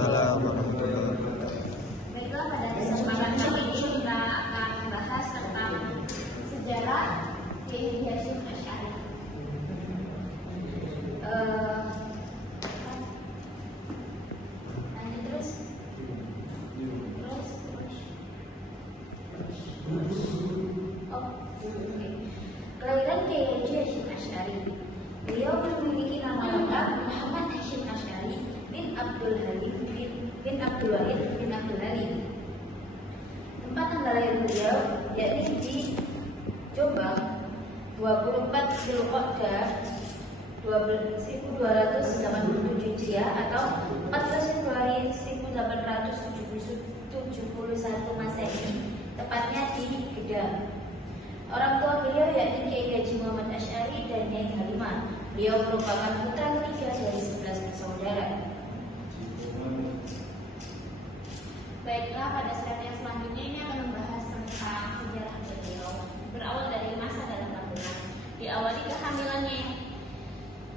Waalaikumsalam warahmatullahi wabarakatuh. Baiklah, pada kesempatan kali ini kita akan membahas tentang sejarah Kiai Hasyim Asy'ari. Lanjut terus. Kelahiran Kiai Hasyim Asy'ari. Beliau memiliki nama lengkap Muhammad Hasyim Asy'ari bin Abdul Halim bin Abdul Wahid bin Abdul Halim. Tempat tanggal lahir beliau yakni di Jombang, 24 Zulqa'dah 1287 Hijriah atau 14 Februari 1871 Masehi, tepatnya di Gedang. Orang tua beliau yakni Kiai Haji Muhammad Asy'ari dan Nyai Halimah. Beliau merupakan putra ketiga dari 11 bersaudara. Baiklah, pada slide yang selanjutnya ini akan membahas tentang sejarah beliau. Berawal dari masa dalam kandungan. Diawali kehamilannya,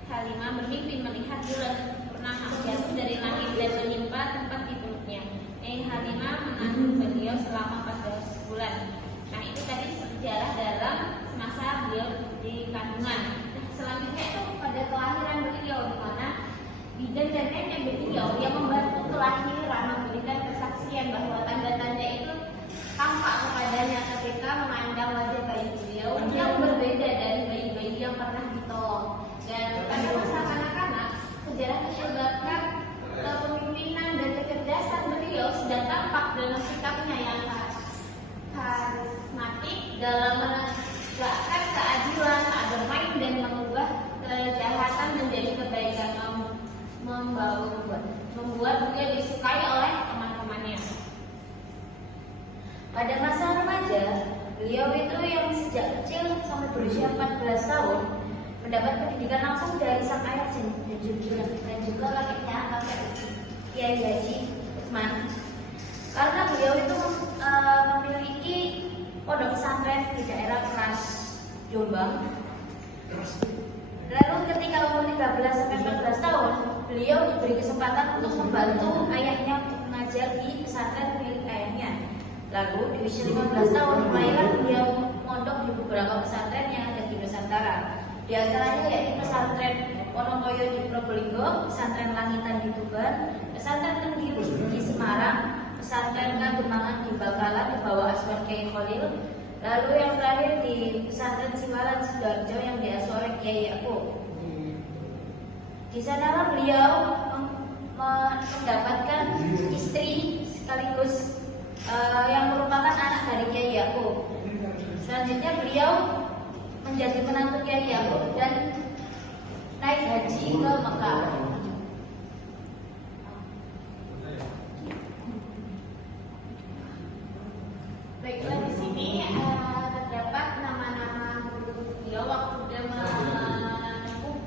Halimah bermimpi melihat bulan purnama jatuh dari langit dan menimpa tempat di perutnya. Nyai Halimah mengandung beliau selama 14 bulan. Nah, itu tadi sejarah dalam semasa beliau di kandungan. Nah, selanjutnya itu pada kelahiran beliau, di mana bidan dan nenek beliau yang membantu kelahiran memberikan kesaksian bahwa tanda-tanda itu tampak kepadanya ketika memandang wajah bayi beliau yang berbeda dari bayi-bayi yang pernah ditolong. Dan pada masa kanak-kanak, sejarah menyebabkan kepemimpinan dan kecerdasan beliau sudah tampak dalam sikapnya yang karismatik dalam menegakkan keadilan, tak bermain dan mengubah kejahatan menjadi kebaikan, membuat beliau disukai oleh teman-temannya. Pada masa remaja, beliau itu yang sejak kecil sampai berusia 14 tahun mendapat pendidikan langsung dari sang ayah dan juga kakeknya, kakek Kiai Haji Utsman. Karena beliau itu memiliki pondok pesantren di daerah Keras, Jombang. Lalu ketika umur 13 sampai 14 tahun, beliau diberi kesempatan untuk membantu ayahnya untuk mengajar di pesantren milik ayahnya. Lalu di usia 15 tahun, mulailah beliau mondok di beberapa pesantren yang ada di Nusantara. Di antaranya yaitu pesantren Wonokoyo di Probolinggo, pesantren Langitan di Tuban, pesantren Tenggiri di Semarang, pesantren Kademangan di Bakalan di bawah asuhan Kiai Khalil. Lalu yang terakhir di pesantren Siwalan Sidoarjo yang diasuh oleh Kiai Yaqub. Di sanalah beliau mendapatkan istri sekaligus yang merupakan anak dari Kiai Yaqub. Selanjutnya beliau menjadi menantu Kiai Yaqub dan naik haji ke Mekah. Baiklah, di sini terdapat nama-nama guru beliau waktu beliau menempuh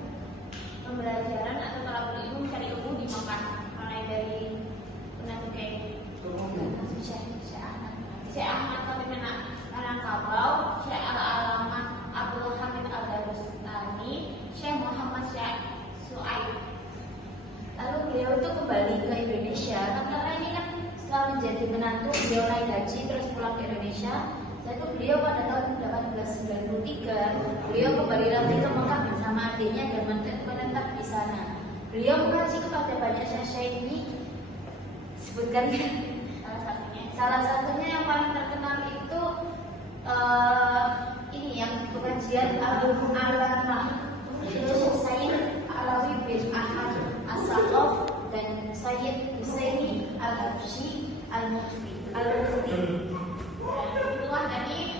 pembelajaran atau talabul ilmu mencari ilmu di Mekah, mulai dari menantu Kiai Syekh Ahmad Khatib Minangkabau, Syekh Al-Alamah Abdul Hamid Al-Darustami, Syekh Muhammad Syekh Su'aib. Lalu beliau itu kembali ke Indonesia karena ini kan setelah menjadi menantu beliau naik haji terus pulang ke Indonesia. Setelah itu beliau pada tahun 1893 beliau kembali lagi ke Mekah bersama adiknya dan menetap di sana. Beliau mengaji kepada banyak syekh ini, sebutkan salah satunya yang paling terkenal itu ini yang pengajian Al-Alamah Sayyid Alawi bin Ahmad As-Saqaf dan Sayyid Husaini Al-Habsyi Al-Mufti.